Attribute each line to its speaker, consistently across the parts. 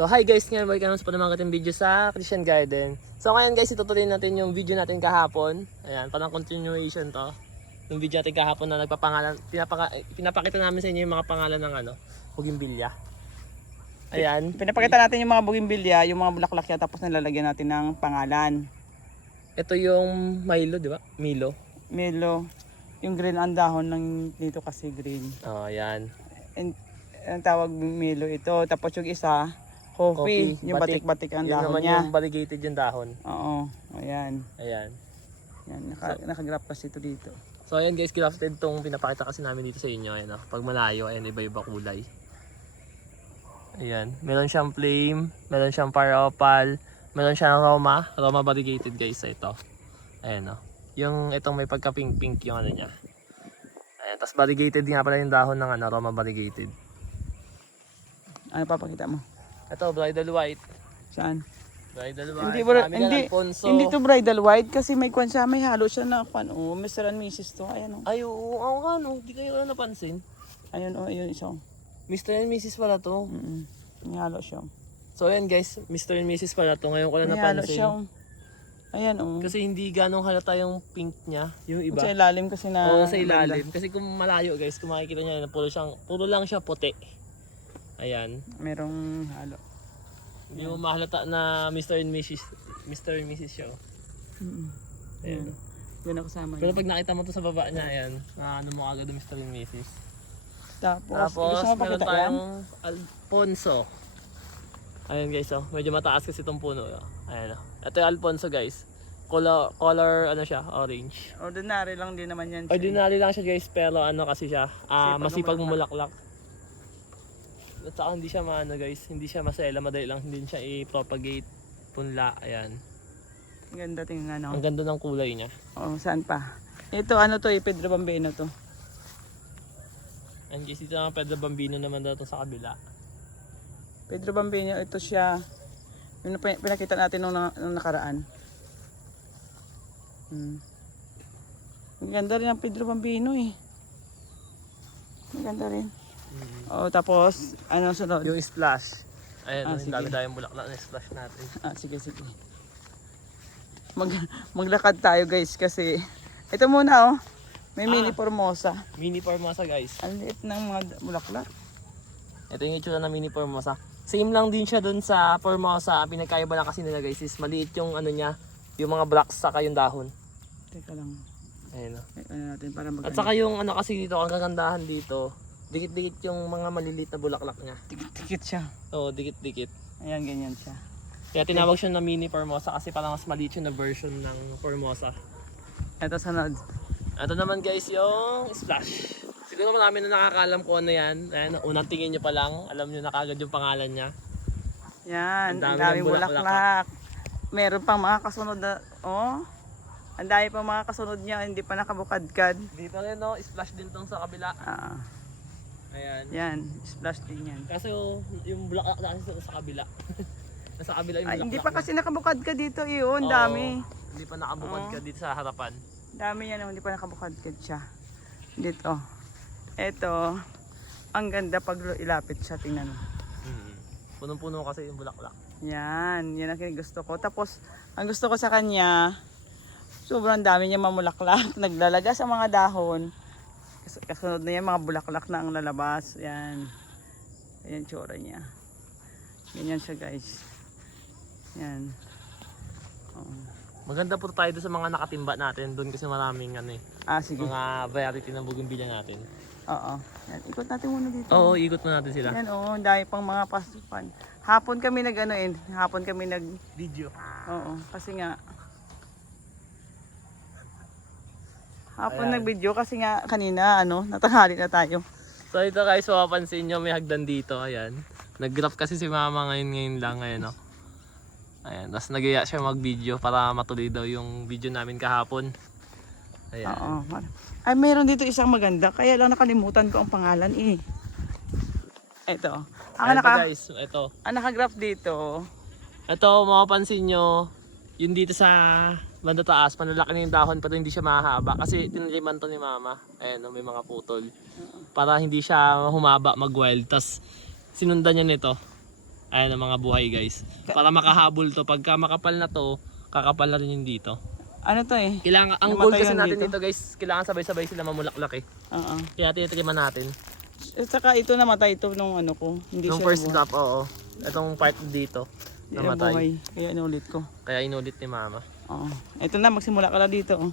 Speaker 1: So hi guys, ngayon balik naman po naman ating video sa Christian Garden. So ngayon guys, itutuloy natin yung video natin kahapon. Ayan, parang continuation to. Yung video natin kahapon na nagpapangalan, pinapaka, pinapakita namin sa inyo yung mga pangalan ng ano, Bougainvillea. Ayan,
Speaker 2: Pinapakita natin yung mga bougainvillea, yung mga bulaklak yan, tapos nilalagyan natin ng pangalan.
Speaker 1: ito yung Milo, di ba? Milo.
Speaker 2: Melo, yung green ang dahon ng dito kasi green.
Speaker 1: Oh, ayan.
Speaker 2: And, ang tawag Melo ito. Tapos yung isa, coffee, yung
Speaker 1: batik.
Speaker 2: batik-batik ang dahon
Speaker 1: naman
Speaker 2: niya.
Speaker 1: yung variegated yung dahon.
Speaker 2: Oo, ayan.
Speaker 1: Ayan.
Speaker 2: Yan, naka, nakagraph kasi ito dito.
Speaker 1: So ayan guys, grafted tong pinapakita kasi namin dito sa inyo. Ayan, oh. Pag malayo, ayan, iba-iba kulay. Ayan. Meron siyang flame, meron siyang paropal, meron siyang Roma. Roma variegated guys, ito. Ayan o. Yung itong may pagka-pink-pink yung ano niya. Ayan. Tapos variegated nga pala yung dahon ng ano, Roma variegated.
Speaker 2: Ano papakita mo?
Speaker 1: Ito, bridal white.
Speaker 2: Saan?
Speaker 1: Bridal white.
Speaker 2: Hindi, bro,
Speaker 1: Marami
Speaker 2: hindi, hindi to bridal white kasi may kwan siya, may halo siya na kwan. Oh, Mr. and Mrs. to. Ayan oh.
Speaker 1: Ay, oo, oo nga no. Hindi kayo na napansin.
Speaker 2: Ayan oh, ayun isa. oh.
Speaker 1: Mr. and Mrs. pala to.
Speaker 2: Mm May halo siya. oh.
Speaker 1: So ayan guys, Mr. and Mrs. pala to. Ngayon ko lang
Speaker 2: May halo
Speaker 1: napansin.
Speaker 2: siya. oh. Ayan oh.
Speaker 1: Kasi hindi ganong halata yung pink niya, yung iba.
Speaker 2: Sa ilalim kasi na.
Speaker 1: Oo, sa ilalim. Kasi kung malayo guys, kung makikita niyo, puro, siyang, puro lang siya puti. Ayan.
Speaker 2: Merong halo.
Speaker 1: Hindi mo mahalata na Mr. and Mrs. Mr. and Mrs. siya.
Speaker 2: Mm
Speaker 1: Ayan.
Speaker 2: Yun ang kasama
Speaker 1: Pero
Speaker 2: niya.
Speaker 1: pag nakita mo to sa baba niya, ayan, na ano mo agad yung Mr. and Mrs.
Speaker 2: Tapos,
Speaker 1: Tapos,
Speaker 2: gusto mo
Speaker 1: meron
Speaker 2: pakita yan?
Speaker 1: tayong Alfonso. Ayan guys, oh. medyo mataas kasi itong puno. Oh. Ayan, oh. Ito yung Alfonso guys. Color, color ano siya, orange.
Speaker 2: Ordinary lang din naman yan. siya.
Speaker 1: Ordinary lang siya guys, pero ano kasi siya, ah
Speaker 2: Masipag
Speaker 1: masipag mumulaklak. At saka hindi siya maano guys, hindi siya masela, madali lang hindi siya i-propagate, punla, ayan.
Speaker 2: Ang ganda tingnan
Speaker 1: Ang
Speaker 2: no.
Speaker 1: ganda ng kulay niya.
Speaker 2: Oh, saan pa? Ito ano to eh, Pedro Bambino to.
Speaker 1: And guys, dito naman Pedro Bambino naman daw to sa kabila.
Speaker 2: Pedro Bambino, ito siya. Yung pin- pinakita natin nung, na- nung nakaraan. Hmm. Ang ganda rin ang Pedro Bambino eh. Ang ganda rin. Oh, tapos, ano sunod?
Speaker 1: Yung splash. Ayan,
Speaker 2: Ah,
Speaker 1: yung
Speaker 2: sige.
Speaker 1: dami-dami bulaklak na splash natin.
Speaker 2: Ah, sige, sige. Mag, maglakad tayo guys kasi ito muna oh. May
Speaker 1: Ah.
Speaker 2: mini formosa.
Speaker 1: Mini Formosa guys.
Speaker 2: Ang liit ng mga bulaklak.
Speaker 1: Ito yung itsura ng Mini Formosa. Same lang din siya dun sa Formosa. Pinagkaiba lang kasi nila guys is maliit yung ano niya, yung mga blocks saka yung dahon.
Speaker 2: Teka lang.
Speaker 1: Ayan oh.
Speaker 2: Ay, ano natin para mag
Speaker 1: At saka yung ano kasi dito, ang kagandahan dito, dikit-dikit yung mga maliliit na bulaklak niya.
Speaker 2: tikit siya.
Speaker 1: Oo, dikit-dikit.
Speaker 2: Ayan, ganyan siya.
Speaker 1: Kaya tinawag siya na mini Formosa kasi parang mas maliit siya na version ng Formosa.
Speaker 2: Ito sunod.
Speaker 1: Ito naman guys yung splash. Siguro marami na nakakalam kung ano yan. Ayan, unang tingin nyo pa lang, alam nyo na kagad yung pangalan niya.
Speaker 2: Yan,
Speaker 1: Ang
Speaker 2: ang
Speaker 1: dami bulaklak,
Speaker 2: bulaklak. Meron pang mga kasunod na, oh. Ang dami pang mga kasunod niya, hindi pa nakabukadkad.
Speaker 1: Dito rin no, splash din tong sa kabila.
Speaker 2: Ah,
Speaker 1: Ayan.
Speaker 2: yan, splash din yan.
Speaker 1: Kaso yung bulaklak na kasi sa kabila. Nasa kabila yung
Speaker 2: Ay,
Speaker 1: bulaklak
Speaker 2: hindi pa kasi nakabukadkad dito, yun,
Speaker 1: Oo,
Speaker 2: dami.
Speaker 1: Hindi pa nakabukad ka dito sa harapan.
Speaker 2: Dami yan, oh, hindi pa nakabukadkad siya. Dito. Ito, ang ganda pag ilapit siya, tingnan mo.
Speaker 1: Mm. Punong-puno kasi yung bulaklak.
Speaker 2: Yan, yan ang gusto ko. Tapos, ang gusto ko sa kanya, sobrang dami niya mamulaklak. Naglalaga sa mga dahon. Kas- Kasunod na yan, mga bulaklak na ang lalabas. Yan. Ayan tsura niya. Ganyan siya guys. Yan. Oh.
Speaker 1: Maganda po tayo doon sa mga nakatimba natin. Doon kasi maraming ano eh,
Speaker 2: Ah, sige.
Speaker 1: mga variety ng bougainvillea natin.
Speaker 2: Oo. Yan. Ikot natin muna dito.
Speaker 1: Oo, ikot mo natin sila.
Speaker 2: Yan oh, ang dami pang mga pasukan. Hapon kami nag ano eh, hapon kami nag
Speaker 1: Video.
Speaker 2: Oo, kasi nga Hapon
Speaker 1: Ayan.
Speaker 2: nag-video kasi nga kanina ano, natanghali na tayo.
Speaker 1: So ito guys, mapapansin nyo may hagdan dito. Ayan. Nag-graph kasi si mama ngayon ngayon lang. Ayan o. Ayan. Tapos nagaya siya mag-video para matuloy daw yung video namin kahapon. Ayan.
Speaker 2: Oo. Ay, meron dito isang maganda, kaya lang nakalimutan ko ang pangalan eh. Ito. Ang
Speaker 1: Ayan
Speaker 2: naka
Speaker 1: guys, ito.
Speaker 2: ang naka-graph dito.
Speaker 1: Ito, mapapansin nyo, yung dito sa banda taas, malalaki na yung dahon pero hindi siya mahaba. Kasi tinaliman to ni mama. Ayan, oh, may mga putol. Para hindi siya humaba, mag-wild. Tapos sinundan niya nito. Ayan ang mga buhay guys. Para makahabol to. Pagka makapal na to, kakapal na rin yung dito.
Speaker 2: Ano to eh?
Speaker 1: Kailangan, ang goal kasi natin
Speaker 2: dito.
Speaker 1: dito guys, kailangan sabay-sabay sila mamulaklak eh.
Speaker 2: Oo.
Speaker 1: Kaya tinitriman natin.
Speaker 2: At saka ito namatay ito nung ano ko. Hindi
Speaker 1: Yung
Speaker 2: siya
Speaker 1: first
Speaker 2: nabuhay.
Speaker 1: drop, oo. Itong part dito,
Speaker 2: Hindi
Speaker 1: namatay.
Speaker 2: Kaya inulit ko.
Speaker 1: Kaya inulit ni mama.
Speaker 2: Oo. Ito na, magsimula ka na dito. Oh.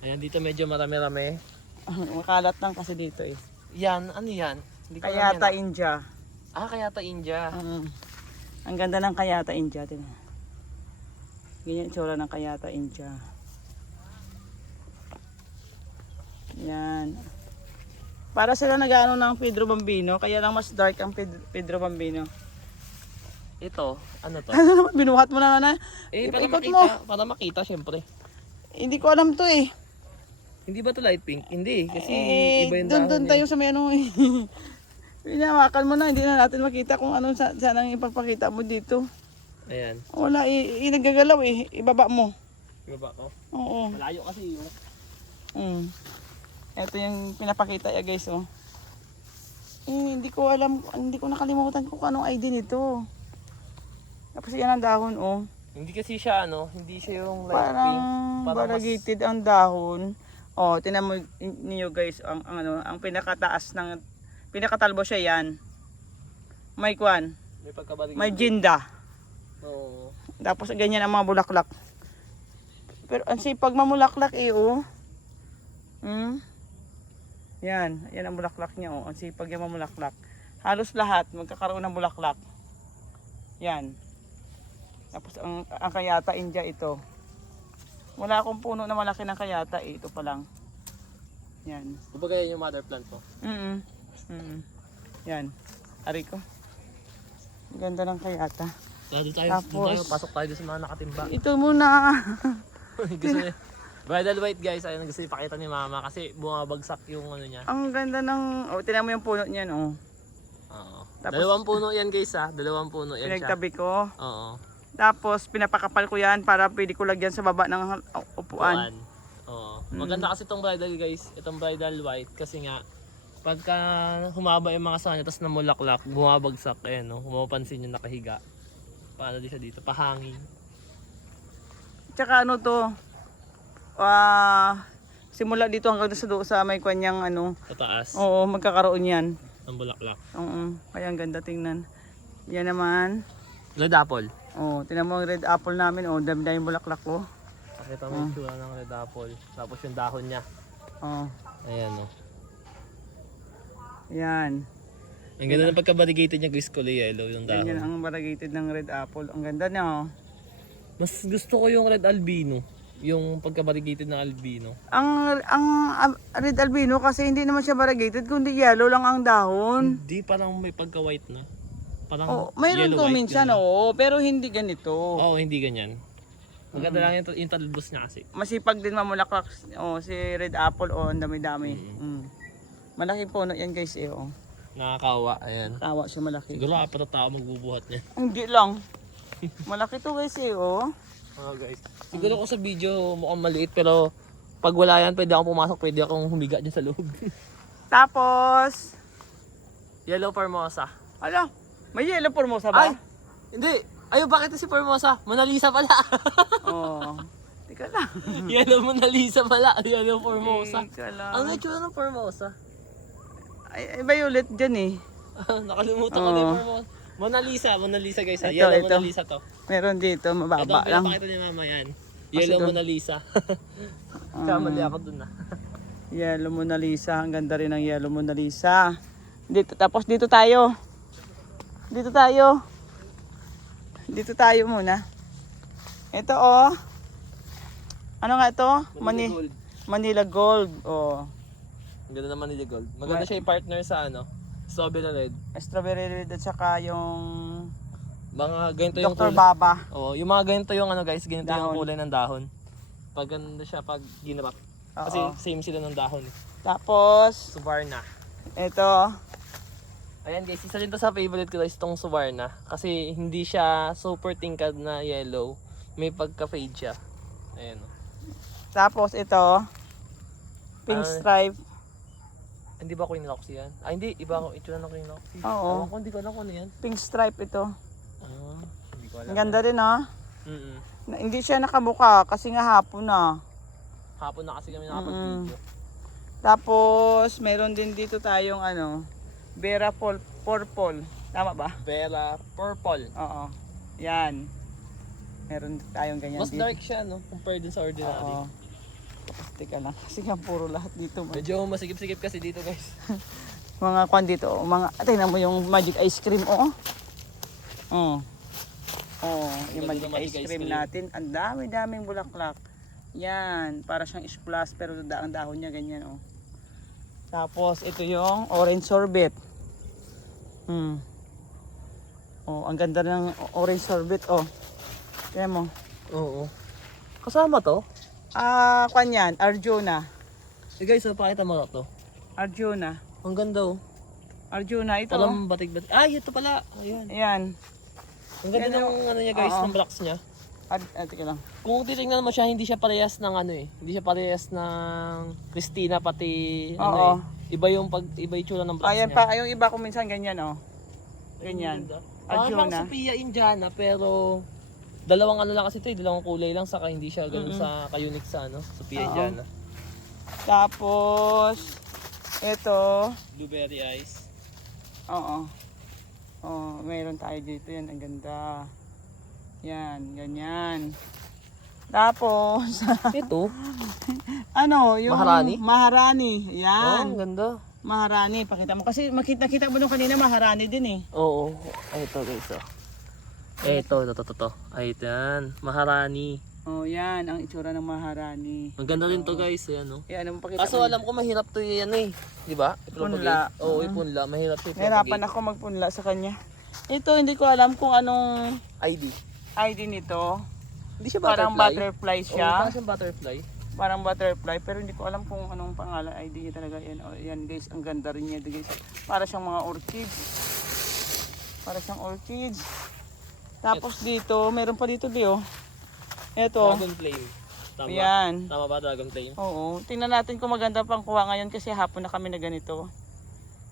Speaker 1: Ayan, dito medyo marami-rami.
Speaker 2: Makalat lang kasi dito eh.
Speaker 1: Yan, ano yan? Hindi ko alam
Speaker 2: Kayata
Speaker 1: yan.
Speaker 2: India.
Speaker 1: Ah, Kayata India.
Speaker 2: Oo. ang ganda ng Kayata India. Tingnan. Ganyan tsura ng Kayata India. Yan. Para sila nag-ano ng Pedro Bambino, kaya lang mas dark ang Pedro, Pedro Bambino.
Speaker 1: Ito, ano to?
Speaker 2: Ano naman, binuhat mo na na.
Speaker 1: eh, para
Speaker 2: Ikot
Speaker 1: makita,
Speaker 2: mo.
Speaker 1: para makita syempre.
Speaker 2: Hindi ko alam to eh.
Speaker 1: Hindi ba to light pink? Hindi, kasi
Speaker 2: eh,
Speaker 1: iba yung
Speaker 2: doon,
Speaker 1: dahon
Speaker 2: doon
Speaker 1: eh.
Speaker 2: tayo sa may ano eh. Pinawakan mo na, hindi na natin makita kung anong sa, saan ang ipapakita mo dito.
Speaker 1: Ayan,
Speaker 2: Wala, i, i nagagalaw eh. Ibaba mo.
Speaker 1: ibaba ko.
Speaker 2: Oo.
Speaker 1: Malayo kasi yung
Speaker 2: Mm. Ito yung pinapakita ya guys oh. Eh, hindi ko alam, hindi ko nakalimutan kung anong ID nito. Tapos yan ang dahon oh.
Speaker 1: Hindi kasi siya ano, hindi siya yung light
Speaker 2: Parang
Speaker 1: pink. Parang mas-
Speaker 2: variegated ang dahon. Oh, tinan mo niyo guys ang, ang ano, ang pinakataas ng pinakatalbo siya yan. May kwan,
Speaker 1: May pagkabalig.
Speaker 2: may ginda.
Speaker 1: Oo.
Speaker 2: Tapos ganyan ang mga bulaklak. Pero ang sipag mamulaklak eh oh. Hmm? Yan, yan ang bulaklak niya oh. Ang sipag yung mamulaklak. Halos lahat magkakaroon ng bulaklak. Yan. Tapos ang, ang kayata India ito. Wala akong puno na malaki ng kayata eh. Ito pa lang. Yan.
Speaker 1: Kumbaga yan yung mother plant ko.
Speaker 2: Mm mm Yan. Ari ko. Ganda ng kayata.
Speaker 1: Lalo tayo,
Speaker 2: Tapos-
Speaker 1: tayo, pasok tayo sa mga nakatimba.
Speaker 2: Ito muna.
Speaker 1: gusto niya. Bridal white guys, ayun gusto ipakita ni mama kasi bumabagsak yung ano niya.
Speaker 2: Ang ganda ng, oh, tinan mo yung puno niyan, oh.
Speaker 1: Oo.
Speaker 2: Tapos-
Speaker 1: Dalawang puno yan guys ha, dalawang puno yan siya.
Speaker 2: Pinagtabi ko.
Speaker 1: Oo.
Speaker 2: Tapos, pinapakapal ko yan para pwede ko lagyan sa baba ng uh, upuan.
Speaker 1: Upuan. Oo.
Speaker 2: Mm.
Speaker 1: Maganda kasi itong bridal guys, itong bridal white kasi nga pagka humaba yung mga sanya tapos namulaklak, bumabagsak eh no, humapansin yung nakahiga. Paano di siya dito? Pahangin.
Speaker 2: Tsaka ano to, ah, simula dito hanggang sa do sa may kanyang ano,
Speaker 1: Pataas
Speaker 2: oo, magkakaroon yan.
Speaker 1: ng bulaklak.
Speaker 2: Oo, kaya ang ganda tingnan. Yan naman.
Speaker 1: Red apple.
Speaker 2: Oh, tinan mo ang red apple namin, oh, dami yung bulaklak ko.
Speaker 1: Pakita mo yung tsura ng red apple. Tapos yung dahon niya.
Speaker 2: Oh,
Speaker 1: Ayan no.
Speaker 2: yan.
Speaker 1: Ang ganda ng pagka-variegated niya guys, kulay yellow yung
Speaker 2: Yan, yan
Speaker 1: dahon.
Speaker 2: ang variegated ng red apple. Ang ganda niya, oh.
Speaker 1: Mas gusto ko yung red albino. Yung pagka-variegated ng albino.
Speaker 2: Ang ang ah, red albino kasi hindi naman siya variegated kundi yellow lang ang dahon.
Speaker 1: Hindi parang may pagka-white na. Parang
Speaker 2: Oh, mayroon ko minsan oo, pero hindi ganito.
Speaker 1: Oo, hindi ganyan. Maganda lang yung, yung talbos niya kasi.
Speaker 2: Masipag din mamulaklak oh, si red apple oh, ang dami-dami. Mm. Malaki po na yan guys eh oh.
Speaker 1: Nakakawa, ayan.
Speaker 2: Tawa siya malaki.
Speaker 1: Siguro apat na tao magbubuhat niya.
Speaker 2: Hindi lang. malaki to guys eh oh.
Speaker 1: Oo guys. Siguro ko sa video mukhang maliit pero pag wala yan pwede akong pumasok, pwede akong humiga dyan sa loob.
Speaker 2: Tapos,
Speaker 1: Yellow Formosa.
Speaker 2: ala, may yellow formosa ba?
Speaker 1: Ay! Hindi! Ay, bakit si Formosa? Mona Lisa pala.
Speaker 2: oh. Teka lang.
Speaker 1: Yellow Mona Lisa pala. Yellow Formosa.
Speaker 2: Teka lang.
Speaker 1: Ano yung tsura ng Formosa?
Speaker 2: Ay, ay violet dyan eh.
Speaker 1: Nakalimutan ko na yung Formosa. Mona Lisa, Mona Lisa guys. ha?
Speaker 2: Ito,
Speaker 1: Yellow
Speaker 2: ito.
Speaker 1: Mona Lisa to.
Speaker 2: Meron dito,
Speaker 1: Ito
Speaker 2: mababa
Speaker 1: ang
Speaker 2: lang.
Speaker 1: pinapakita ni mama yan. Yellow
Speaker 2: ito.
Speaker 1: Mona Lisa.
Speaker 2: Ah.
Speaker 1: Kamali ako dun na.
Speaker 2: Yellow Mona Lisa. Ang ganda rin ng Yellow Mona Lisa. Dito, tapos dito tayo. Dito tayo. Dito tayo muna. Ito oh. Ano nga ito? Mani
Speaker 1: Gold.
Speaker 2: Manila Gold. Oh.
Speaker 1: Ang ganda naman ni Gold. Maganda siya yung partner sa ano, strawberry red.
Speaker 2: Strawberry red at saka yung
Speaker 1: Mga ganito yung
Speaker 2: Dr.
Speaker 1: kulay.
Speaker 2: Baba.
Speaker 1: Oo, yung mga ganito yung ano guys, ganito
Speaker 2: Dahon.
Speaker 1: yung kulay ng dahon. Pag ganito siya pag ginrap. Kasi
Speaker 2: Oo.
Speaker 1: same sila ng dahon.
Speaker 2: Tapos,
Speaker 1: Subarna.
Speaker 2: ito.
Speaker 1: Ayan guys, isa rin to sa favorite ko guys, itong Subarna. Kasi hindi siya super tingkad na yellow. May pagka-fade siya. Ayan oh.
Speaker 2: Tapos ito. Pink
Speaker 1: Ah.
Speaker 2: stripe.
Speaker 1: Hindi ba Queen Roxy yan? Ah hindi, iba ako. Itsura ng Queen Roxy.
Speaker 2: Oo.
Speaker 1: Ewan ko, hindi ko alam kung ano yan.
Speaker 2: Pink stripe ito.
Speaker 1: Ah, hindi ko alam.
Speaker 2: Ang ganda rin ah.
Speaker 1: Mm-mm.
Speaker 2: Na, hindi siya nakabuka kasi nga hapon na.
Speaker 1: Hapon na kasi kami nakapag-video.
Speaker 2: Tapos, meron din dito tayong ano, Vera Pol Purple. Tama ba?
Speaker 1: Bella Purple.
Speaker 2: Oo. Yan. Meron tayong ganyan
Speaker 1: Mas
Speaker 2: dito.
Speaker 1: dark siya, no? Compared sa ordinary.
Speaker 2: Oo. Teka lang. Kasi nga puro lahat dito. man.
Speaker 1: Medyo masigip-sigip kasi dito, guys.
Speaker 2: Mga kwan dito. oh, Mga, tingnan mo yung magic ice cream. Oo. Oo. Oo. Yung magic,
Speaker 1: magic
Speaker 2: ice cream natin. Ang dami-daming bulaklak. Yan. Para siyang splash pero ang dahon niya ganyan. Oh. Tapos ito yung orange sorbet. Hmm. Oh, ang ganda ng orange sorbet. Oh. Tingnan mo.
Speaker 1: Oo. Kasama to?
Speaker 2: Ah, kwan yan. Arjuna.
Speaker 1: Eh guys, so, pakita mo to.
Speaker 2: Arjuna.
Speaker 1: Ang ganda, oh.
Speaker 2: Arjuna ito.
Speaker 1: Parang batik-batik. Ay, ito pala. Ayun.
Speaker 2: Ayan.
Speaker 1: Ang ganda
Speaker 2: Yan,
Speaker 1: ng ano niya, guys,
Speaker 2: Oo.
Speaker 1: ng blocks niya.
Speaker 2: Ad, ah, teka lang.
Speaker 1: Kung titingnan mo siya, hindi siya parehas ng ano eh. Hindi siya parehas ng Christina pati ano
Speaker 2: Oo.
Speaker 1: eh. Iba yung pag iba yung tsura ng blocks
Speaker 2: Ayan
Speaker 1: niya.
Speaker 2: pa, yung iba ko minsan ganyan oh. Ganyan.
Speaker 1: Parang
Speaker 2: Arjuna.
Speaker 1: siyang Sophia Indiana pero dalawang ano lang kasi ito eh, dalawang kulay lang saka hindi siya ganun sa ka-unique sa ano, Sophia
Speaker 2: Oo.
Speaker 1: Indiana.
Speaker 2: Tapos, ito,
Speaker 1: Blueberry eyes.
Speaker 2: oo. Oh, meron tayo dito yan, ang ganda. Yan, ganyan. Tapos,
Speaker 1: Ito.
Speaker 2: ano, yung
Speaker 1: Maharani?
Speaker 2: Maharani.
Speaker 1: Oh,
Speaker 2: Yan.
Speaker 1: ang ganda.
Speaker 2: Maharani, pakita mo. Kasi makita kita mo nung kanina maharani din eh.
Speaker 1: Oo. Ito guys oh. Ito, ito, ito, ito. Ito yan. Maharani.
Speaker 2: Oh, yan, ang itsura ng maharani.
Speaker 1: Ang ganda rin to guys. Ayan oh.
Speaker 2: Yan, ano mo pakita
Speaker 1: Kaso
Speaker 2: mo?
Speaker 1: alam ko mahirap to yan eh. Di ba?
Speaker 2: Punla.
Speaker 1: Oo, ipunla. Mahirap to
Speaker 2: Nahirapan ako magpunla sa kanya. Ito, hindi ko alam kung anong
Speaker 1: ID.
Speaker 2: ID nito.
Speaker 1: Hindi siya
Speaker 2: Parang
Speaker 1: butterfly.
Speaker 2: butterfly
Speaker 1: Oo,
Speaker 2: siya.
Speaker 1: parang siyang butterfly.
Speaker 2: Parang butterfly. Pero hindi ko alam kung anong pangalan ID niya talaga. Yan, oh, yan guys, ang ganda rin niya guys. Para siyang mga orchids. Para siyang orchids. Tapos dito, meron pa dito di oh. Ito.
Speaker 1: Dragon flame. Tama.
Speaker 2: Yan.
Speaker 1: Tama ba dragon flame?
Speaker 2: Oo. Tingnan natin kung maganda pang kuha ngayon kasi hapon na kami na ganito.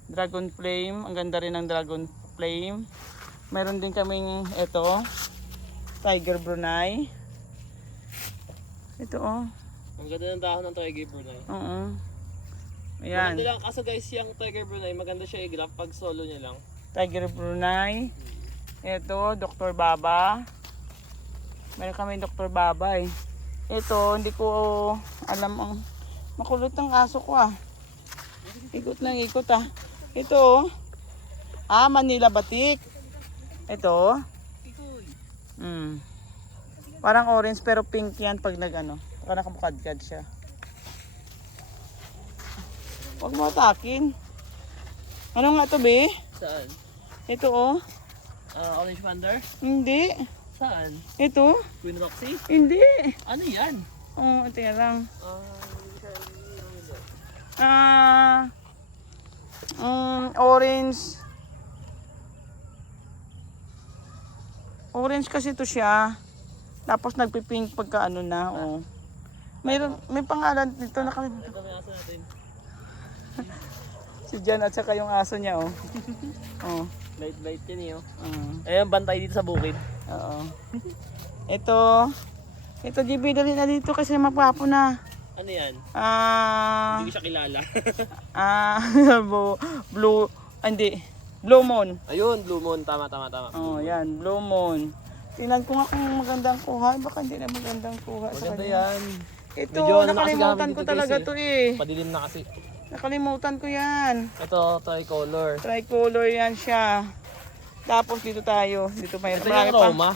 Speaker 2: Dragon flame. Ang ganda rin ng dragon flame. Meron din kaming ito. Tiger Brunei. Ito oh.
Speaker 1: Ang ganda ng dahon ng Tiger Brunei.
Speaker 2: Oo.
Speaker 1: Maganda
Speaker 2: Ayan.
Speaker 1: lang, kaso guys, yung Tiger Brunei, maganda siya i-graph pag solo niya lang.
Speaker 2: Tiger Brunei. Ito, Dr. Baba. Meron kami Dr. Baba eh. Ito, hindi ko alam ang makulot ng aso ko ah. Ikot ng ikot ah. Ito oh. Ah, Manila Batik. Ito. Mm. Parang orange pero pink yan pag nag ano. Pag nakamukadkad siya. Huwag mo atakin. Ano nga to be?
Speaker 1: Saan?
Speaker 2: Ito oh.
Speaker 1: Ah, Orange Thunder?
Speaker 2: Hindi.
Speaker 1: Saan?
Speaker 2: Ito?
Speaker 1: Queen Roxy?
Speaker 2: Hindi.
Speaker 1: Ano yan?
Speaker 2: Oh, tingnan lang.
Speaker 1: Ah,
Speaker 2: Ah, um, orange. Orange kasi to siya. Tapos nagpipink pagka ano na, oh. Mayroon, may pangalan dito na kami.
Speaker 1: ito may aso natin.
Speaker 2: Si Jan at saka yung aso niya, oh. Oh.
Speaker 1: Light light yan eh. Oh.
Speaker 2: ah,
Speaker 1: Ayan, bantay dito sa bukid.
Speaker 2: oo. Ito. Ito, GB, dali na dito kasi magpapo na.
Speaker 1: Ano yan?
Speaker 2: Ah,
Speaker 1: Hindi ko siya kilala.
Speaker 2: ah, blue, blue, ah, hindi, blue moon.
Speaker 1: Ayun, Blue Moon. Tama, tama, tama.
Speaker 2: Oh, yan, blue moon. Tingnan ko nga kung magandang kuha. Baka hindi na magandang kuha sa
Speaker 1: Maganda
Speaker 2: kanya.
Speaker 1: yan.
Speaker 2: Ito,
Speaker 1: Medyo ano na kasi
Speaker 2: nakalimutan
Speaker 1: gamit
Speaker 2: ko
Speaker 1: dito,
Speaker 2: talaga
Speaker 1: guys,
Speaker 2: to eh.
Speaker 1: Padilim na kasi.
Speaker 2: Nakalimutan ko yan.
Speaker 1: Ito, tricolor.
Speaker 2: Tricolor yan siya. Tapos dito tayo. Dito may
Speaker 1: Ito
Speaker 2: marami
Speaker 1: yung
Speaker 2: pa.
Speaker 1: Roma.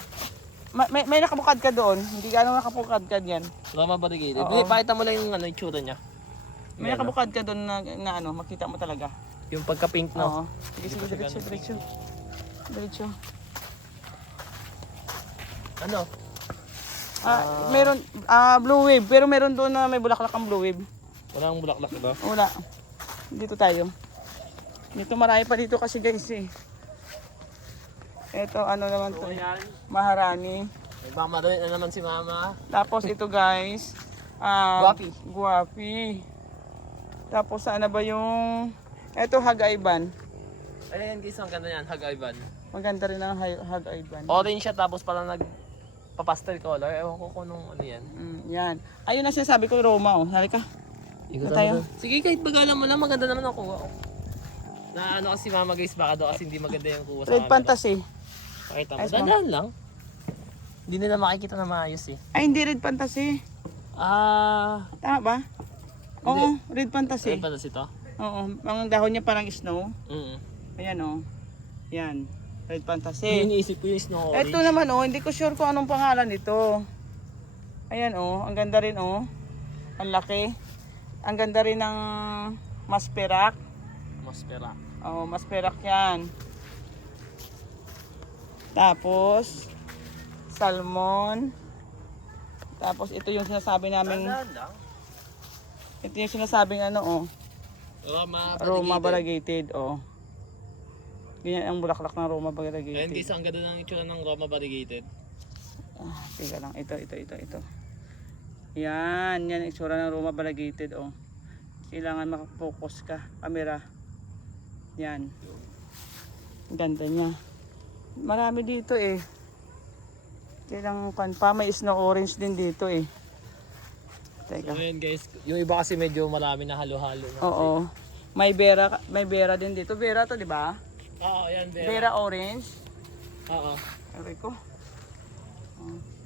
Speaker 2: Ma- may, may nakabukad ka doon. Hindi ka nakabukad yan.
Speaker 1: Roma variegated.
Speaker 2: Oo.
Speaker 1: Hindi, pakita mo lang yung ano, itsura niya.
Speaker 2: May
Speaker 1: Yan,
Speaker 2: nakabukad ka doon na, na ano, makita mo talaga.
Speaker 1: Yung pagka-pink, no?
Speaker 2: Oo. Sige, sige, diretso, diretso. Diretso.
Speaker 1: Ano?
Speaker 2: Ah, meron, ah, blue wave. Pero meron doon na may bulaklak ang blue wave.
Speaker 1: Walang bulaklak, diba?
Speaker 2: Wala. Dito tayo. Dito marami pa dito kasi guys eh. Ito ano naman to. Maharani.
Speaker 1: May mamadali na naman si mama.
Speaker 2: Tapos ito guys. ah,
Speaker 1: Guwapi.
Speaker 2: Guwapi. Tapos sana ba yung... Ito Hagaiban.
Speaker 1: Ayan guys, ang ganda yan, Hag Ivan.
Speaker 2: Maganda rin ang Hag Hag Ivan.
Speaker 1: Orange siya tapos parang nag pastel color. Ewan ko kung nung ano yan.
Speaker 2: Mm, yan. Ayun na sinasabi ko, Roma, oh. Halika.
Speaker 1: Ikot
Speaker 2: tayo.
Speaker 1: Sige, kahit bagala mo lang, maganda naman ang kuha. oh. Na ano kasi mama guys, baka daw kasi hindi maganda yung kuha sa
Speaker 2: Red
Speaker 1: camera.
Speaker 2: Fantasy.
Speaker 1: Pakita mo.
Speaker 2: Ayos mo.
Speaker 1: Dandan lang. Hindi nila makikita na maayos eh.
Speaker 2: Ay, hindi Red Fantasy.
Speaker 1: Ah,
Speaker 2: Tama ba? Oo, Red Fantasy.
Speaker 1: pa si to?
Speaker 2: Oo, ang dahon niya parang snow.
Speaker 1: Mm.
Speaker 2: Ayan oh. Yan. Red
Speaker 1: Yung
Speaker 2: Fantasy.
Speaker 1: iniisip ko yung snow orange.
Speaker 2: Ito naman oh, hindi ko sure kung anong pangalan nito. Ayan oh, ang ganda rin oh. Ang laki. Ang ganda rin ng masperak.
Speaker 1: Mospera.
Speaker 2: Oh, masperak yan. Tapos, salmon. Tapos ito yung sinasabi namin, ito yung sinasabing ano oh,
Speaker 1: Roma,
Speaker 2: Roma
Speaker 1: variegated
Speaker 2: oh. Ganyan ang bulaklak ng Roma variegated.
Speaker 1: guys, ang ganda ng itsura ng Roma variegated.
Speaker 2: Ah, teka lang, ito, ito, ito, ito. Yan, yan ang itsura ng Roma variegated oh. Kailangan makafocus ka, camera. Yan. Ganda niya. Marami dito eh. Kailangan kan pa, may snow orange din dito eh. Teka.
Speaker 1: Ayan guys, yung iba kasi medyo marami na halo-halo.
Speaker 2: Oo. May Vera, may Vera din dito. Vera to, di ba?
Speaker 1: Oo, ayan, Vera.
Speaker 2: Vera orange.
Speaker 1: Oo.
Speaker 2: Aray ko.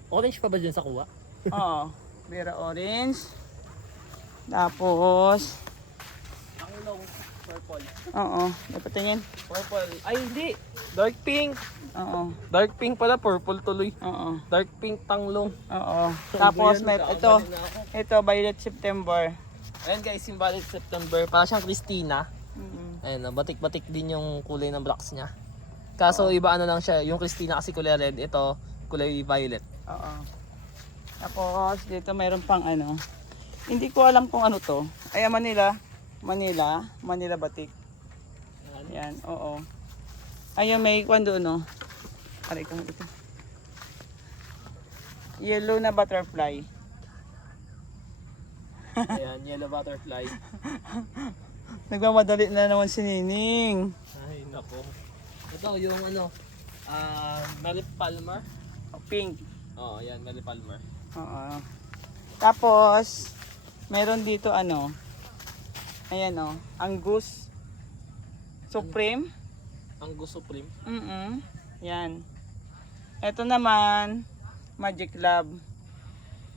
Speaker 1: Orange pa ba dyan sa kuha?
Speaker 2: Oo. Vera orange. Tapos,
Speaker 1: Ang long purple.
Speaker 2: oo. Dapat tingin.
Speaker 1: Purple. Ay, hindi. Dark pink.
Speaker 2: Oo.
Speaker 1: Dark pink pala, purple tuloy.
Speaker 2: Oo.
Speaker 1: Dark pink tanglong.
Speaker 2: Oo. Tapos, may, ito.
Speaker 1: Nagkakamali na ako.
Speaker 2: Ito, Violet September.
Speaker 1: Ayan guys, yung Violet September. Para siyang Christina. Oh, batik-batik din yung kulay ng blocks niya. Kaso iba ano lang siya, yung Christina kasi kulay red, ito kulay violet.
Speaker 2: Oo. Tapos, dito mayroon pang ano. Hindi ko alam kung ano to. Ay, Manila. Manila. Manila Batik.
Speaker 1: Ayan.
Speaker 2: Yan, oo. Ayun, may kwan doon, no? Aray ko ito. Yellow na butterfly.
Speaker 1: Ayan, yellow butterfly.
Speaker 2: Nagmamadali na naman si Nining.
Speaker 1: Ay, nako. Ito yung ano, ah Mary Palmer.
Speaker 2: Oh, Pink.
Speaker 1: Oo, oh, ayan, Mary Palmer.
Speaker 2: Oo. Tapos, meron dito ano. Ayan, oh. Angus. Supreme.
Speaker 1: Angus Supreme.
Speaker 2: Mm Yan. Ito naman, Magic Lab.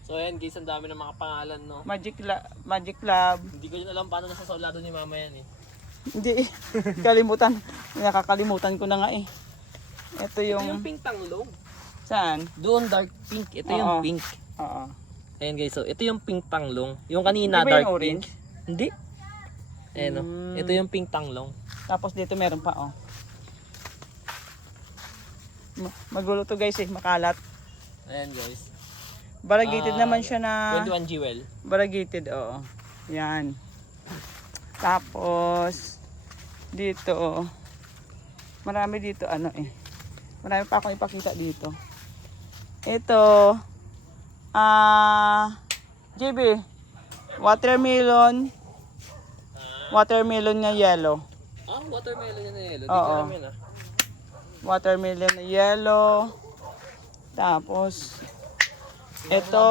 Speaker 1: So ayan guys, ang dami ng mga pangalan, no?
Speaker 2: Magic Lab. Magic Lab.
Speaker 1: Hindi ko yun alam paano nasa solado ni mama yan eh.
Speaker 2: Hindi, kalimutan. Nakakalimutan ko na nga eh. Ito
Speaker 1: Ito yung
Speaker 2: yung,
Speaker 1: pink tanglong.
Speaker 2: saan?
Speaker 1: Doon dark pink, ito
Speaker 2: Oo.
Speaker 1: yung pink.
Speaker 2: Oo.
Speaker 1: Ayan guys, so ito yung pink tanglong. Yung kanina
Speaker 2: Di ba yung
Speaker 1: dark
Speaker 2: orange?
Speaker 1: pink. Hindi. Ayan oh.
Speaker 2: Mm.
Speaker 1: Ito yung pink tanglong.
Speaker 2: Tapos dito meron pa oh. Ma- Magulo to guys eh, makalat.
Speaker 1: Ayan guys.
Speaker 2: Variegated
Speaker 1: Ah,
Speaker 2: naman siya na
Speaker 1: 21 jewel.
Speaker 2: variegated, oo. Yan. Tapos dito. Marami dito ano eh. Marami pa akong ipakita dito. Ito ah JB watermelon watermelon na yellow.
Speaker 1: Ah, watermelon na yellow. Di
Speaker 2: Oo.
Speaker 1: yun ah.
Speaker 2: Watermelon na yellow. Tapos ito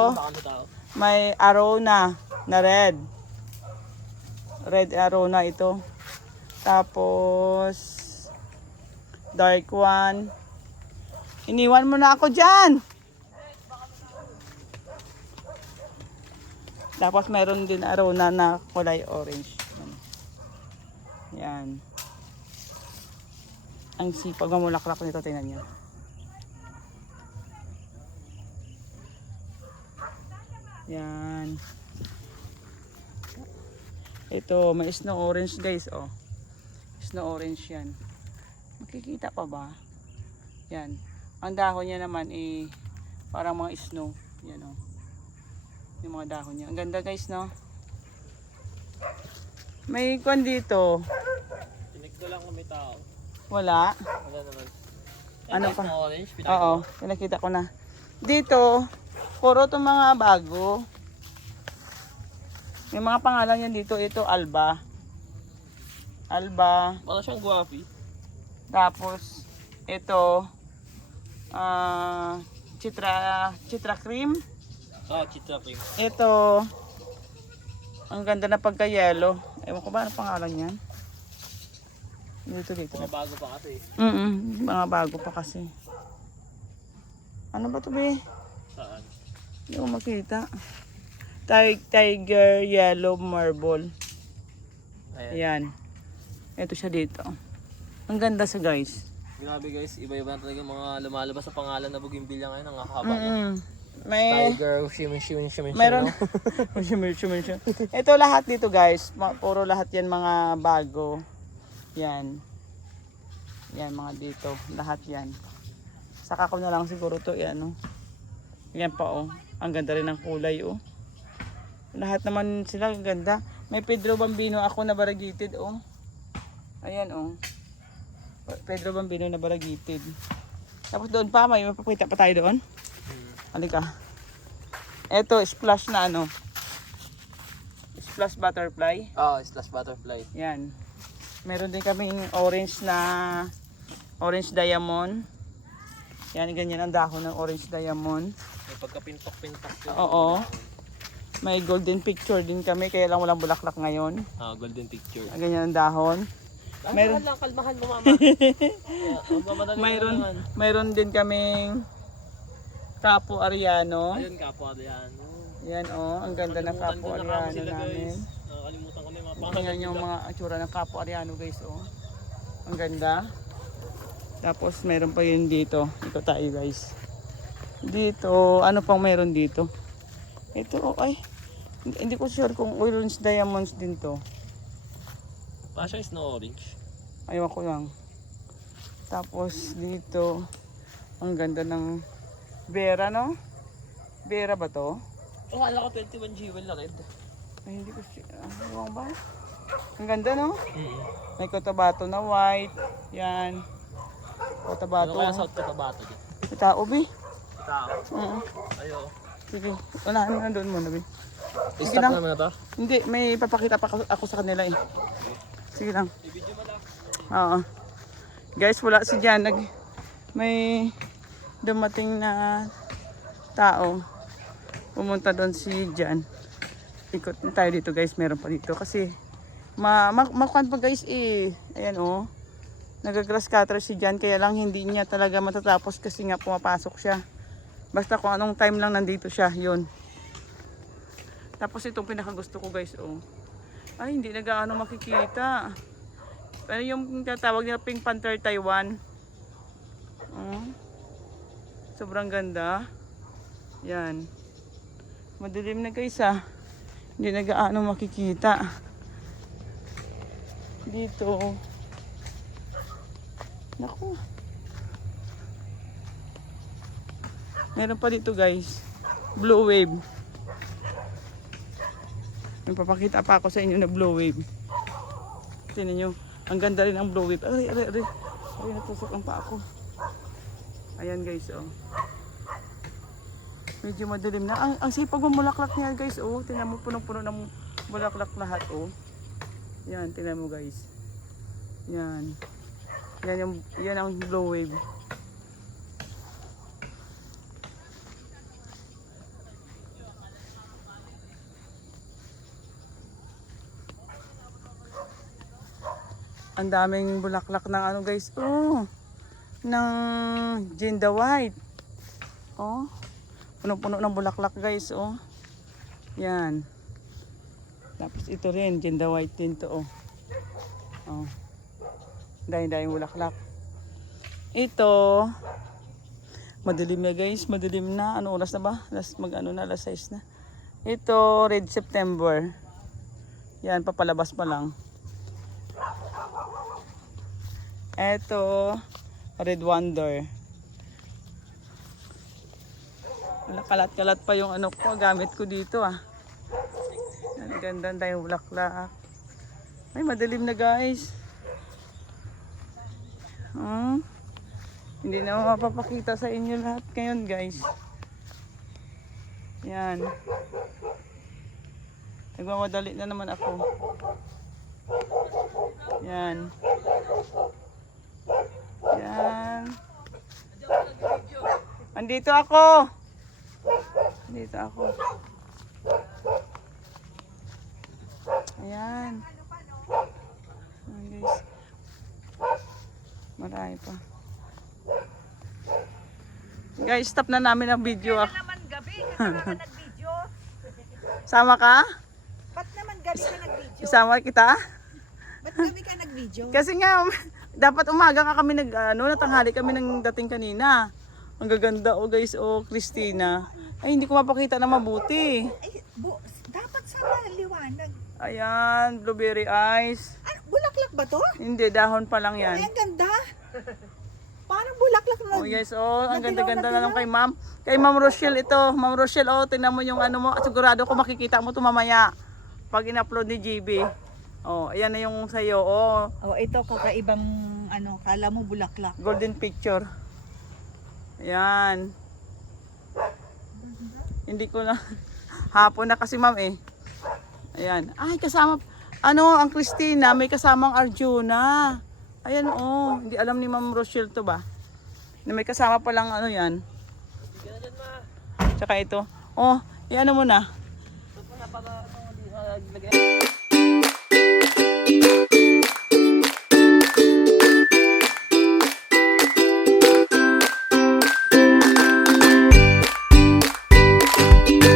Speaker 2: may arona na red. Red arona ito. Tapos dark one. Iniwan mo na ako dyan. Tapos mayroon din arona na kulay orange. Yan. Ang sipag mamulaklak nito, tingnan nyo. Yan. Ito, may snow orange guys, oh. Snow orange yan. Makikita pa ba? Yan. Ang dahon niya naman, eh, parang mga snow. Yan, oh. Yung mga dahon niya. Ang ganda guys, no? May kwan dito.
Speaker 1: Tinig ko lang kung may tao.
Speaker 2: Wala.
Speaker 1: Wala naman.
Speaker 2: Ano pa?
Speaker 1: Orange. pinakita
Speaker 2: Oo, pinakita ko na. Dito, puro itong mga bago. May mga pangalan yan dito. Ito, Alba. Alba.
Speaker 1: Wala siyang guwapi.
Speaker 2: Tapos, ito, ah, chitra, chitra cream.
Speaker 1: Oh, chitra cream.
Speaker 2: Ito, ang ganda na pagka-yellow. Ewan ko ba ano pangalan yan? Dito, dito.
Speaker 1: Mga bago pa kasi.
Speaker 2: Mm mga bago pa kasi. Ano ba to be?
Speaker 1: Saan?
Speaker 2: Hindi ko makita. Ti- Tiger Yellow Marble.
Speaker 1: Ayan.
Speaker 2: Ayan. Ito siya dito. Ang ganda sa guys.
Speaker 1: Grabe guys, iba-iba na talaga mga lumalabas sa pangalan na bugimbilya ngayon. Ang haba.
Speaker 2: Mm May...
Speaker 1: Tiger, shimmy, shimmy, shimmy,
Speaker 2: Meron.
Speaker 1: no?
Speaker 2: Shimmer, shimmer, shimmer. Ito lahat dito guys. Puro lahat yan mga bago. Yan. Yan mga dito. Lahat yan. Saka ko na lang siguro to yan. Oh. Yan pa oh. Ang ganda rin ng kulay oh. Lahat naman sila ang ganda. May Pedro Bambino ako na baragitid oh. Ayan oh. Pedro Bambino na baragitid. Tapos doon pa, may mapapakita pa tayo doon. Halika. Ito, splash na ano. Splash butterfly.
Speaker 1: Oh, slash butterfly.
Speaker 2: Yan. Meron din kaming orange na orange diamond. Yan, ganyan ang dahon ng orange diamond.
Speaker 1: Pagkapintok-pintok yun.
Speaker 2: Oo. May golden picture din kami, kaya lang walang bulaklak ngayon.
Speaker 1: Ah, golden picture.
Speaker 2: Ah, Ganyan ang dahon.
Speaker 1: Meron lang, kalmahan mo mama. magmamadali
Speaker 2: Mayroon, mayroon din kaming Capo Ariano.
Speaker 1: Ayun, kapwa yan.
Speaker 2: Yan oh, ang ganda ng Capo
Speaker 1: na
Speaker 2: Ariano
Speaker 1: sila,
Speaker 2: namin.
Speaker 1: Nakalimutan ko na yung mga pangalan.
Speaker 2: Tingnan yung mga atsura ng Capo Ariano guys oh. Ang ganda. Tapos meron pa yun dito. Ito tayo guys. Dito, ano pang meron dito? Ito oh, ay. Hindi- ko sure kung orange diamonds din to.
Speaker 1: Pasha is no orange.
Speaker 2: Ayaw ko lang. Tapos dito, ang ganda ng Vera no? Vera ba to?
Speaker 1: Oh, alam ko 21 jewel na red.
Speaker 2: Ay, hindi ko sure. Ah, ewan ko ba? Ang ganda no?
Speaker 1: Mm.
Speaker 2: May kotabato na white. Yan.
Speaker 1: Ano
Speaker 2: Kotabato.
Speaker 1: kaya South Cotabato din?
Speaker 2: May tao, Bi.
Speaker 1: Tao.
Speaker 2: Oo.
Speaker 1: Ayo.
Speaker 2: Sige. Unahan na doon muna, Bi.
Speaker 1: Stop
Speaker 2: lang.
Speaker 1: na to?
Speaker 2: Hindi, may papakita pa ako- sa kanila eh. Sige lang. Oo. Guys, wala si Jan. Nag, may dumating na tao. Pumunta doon si Jan. Ikot tayo dito guys. Meron pa dito. Kasi, ma, ma, makuhan pa guys eh. Ayan oh. Nagagrass cutter si Jan. Kaya lang hindi niya talaga matatapos kasi nga pumapasok siya. Basta kung anong time lang nandito siya. Yun. Tapos itong pinakagusto ko guys oh. Ay, hindi na gaano makikita. Ano yung tatawag nila Pink Panther Taiwan? Oh. Sobrang ganda. Yan. Madilim na guys ah. Hindi na gaano makikita. Dito. Naku. Meron pa dito guys. Blue wave. May papakita pa ako sa inyo na blue wave. Tingnan nyo. Ang ganda rin ang blue wave. Aray, aray, aray. Aray, natusok ang pa ako. Ayan guys, oh. Medyo madilim na. Ang, ang sipag ng bulaklak niya guys, oh. Tingnan mo, punong-puno ng bulaklak lahat, oh. Yan, tingnan mo guys. Yan. Yan, yung, yan ang blue wave. Ang daming bulaklak ng ano guys. Oh. Ng Jinda White. Oh. Puno-puno ng bulaklak guys. Oh. Yan. Tapos ito rin. Jinda White din to. Oh. Oh. Dahil-dahil bulaklak. Ito. Madilim na guys. Madilim na. Ano oras na ba? Alas, mag ano na. Alas 6 na. Ito. Red September. Yan. Papalabas pa lang. Eto, Red Wonder. Kalat-kalat pa yung ano ko, gamit ko dito ah. Ang ganda tayong bulaklak. Ay, madilim na guys. Hmm. Hindi na mapapakita sa inyo lahat ngayon guys. Yan. Nagmamadali na naman ako. Yan. Andito ako. Andito ako. Ayan. Ayan guys. Marami pa. Guys, stop na namin ang video. ah.
Speaker 3: naman gabi, kasama ka nag-video.
Speaker 2: Sama ka?
Speaker 3: Ba't naman gabi ka nag-video?
Speaker 2: Isama kita?
Speaker 3: Ba't gabi ka nag-video?
Speaker 2: Kasi nga, dapat umaga ka kami nag, ano, natanghali kami ng dating kanina. Ang gaganda, oh guys, oh, Christina. Ay, hindi ko mapakita na mabuti.
Speaker 3: Ay, bu- dapat sana liwanag.
Speaker 2: Ayan, blueberry ice.
Speaker 3: Ah, bulaklak ba to?
Speaker 2: Hindi, dahon pa lang
Speaker 3: Ay,
Speaker 2: yan.
Speaker 3: ang ganda. Parang bulaklak na.
Speaker 2: Oh guys, oh, ang ganda-ganda na lang kay ma'am. Kay ma'am Rochelle ito. Ma'am Rochelle, oh, tingnan mo yung ano mo. Sigurado ko makikita mo ito mamaya. Pag in-upload ni GB. Oh, ayan na yung sa'yo. Oh,
Speaker 3: Oh, ito kakaibang ano, kala mo bulaklak.
Speaker 2: golden picture. Ayan. Hindi ko na. Hapon na kasi ma'am eh. Ayan. Ay, kasama. Ano, ang Christina, may kasamang Arjuna. Ayan, oh. Hindi alam ni Ma'am Rochelle to ba? Na may kasama palang ano yan. Tsaka ito. Oh, yan mo na.
Speaker 1: Ito pa na para itong uh, lagay.